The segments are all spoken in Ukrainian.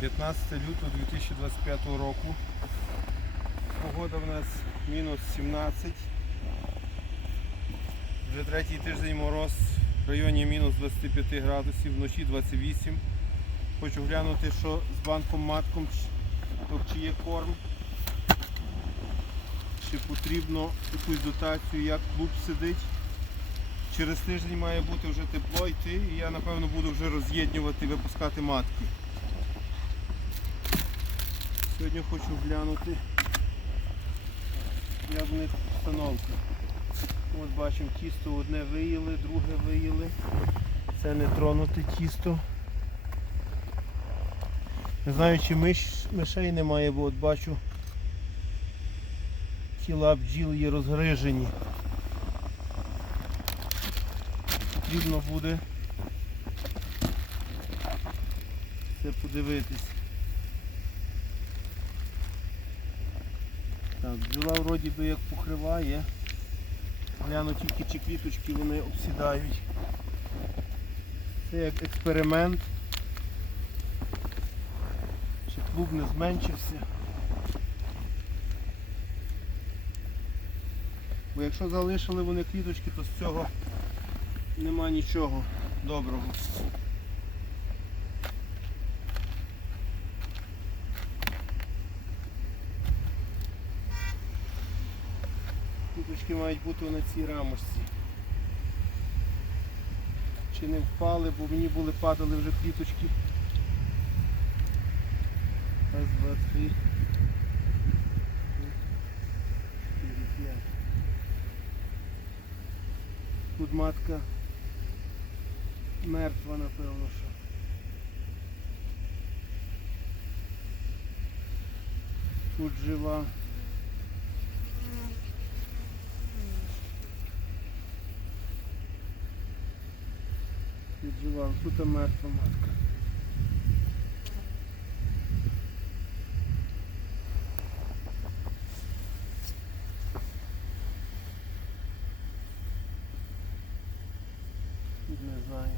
15 лютого 2025 року. Погода в нас мінус 17. Вже третій тиждень мороз в районі мінус 25 градусів, вночі 28. Хочу глянути, що з банком матком, тобто чи є корм, чи потрібно якусь дотацію, як клуб сидить. Через тиждень має бути вже тепло йти і я напевно буду вже роз'єднювати, випускати матки. Сьогодні хочу глянути, як них установка. Ось бачимо тісто одне виїли, друге виїли. Це не тронуте тісто. Не знаю, чи миш, мишей немає, бо от бачу тіла бджіл є розгрижені. Потрібно буде це подивитись. Так, бджола вроді би як покриває. Гляну тільки чи квіточки вони обсідають. Це як експеримент. Чи клуб не зменшився. Бо якщо залишили вони квіточки, то з цього нема нічого доброго. Квіточки мають бути на цій рамочці. Чи не впали, бо мені були падали вже квіточки. Раз, два, три. Тут матка мертва, напевно, що. Тут жива. Жива, тут мертва матка. Не знаю.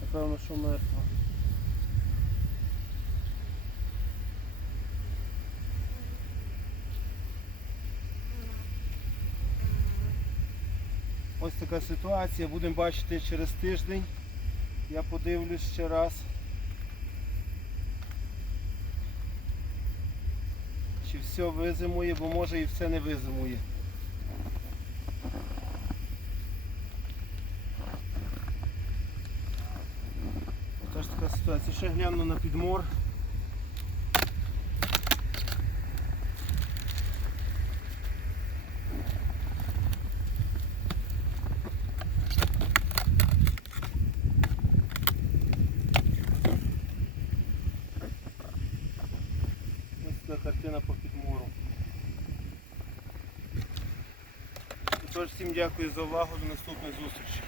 Напевно, що мертва. Ось така ситуація. Будемо бачити через тиждень. Я подивлюсь ще раз. Чи все визимує, бо може і все не визимує. Теж така ситуація. Ще гляну на підмор. Ось картина по підмору. Тож всім дякую за увагу. До наступної зустрічі.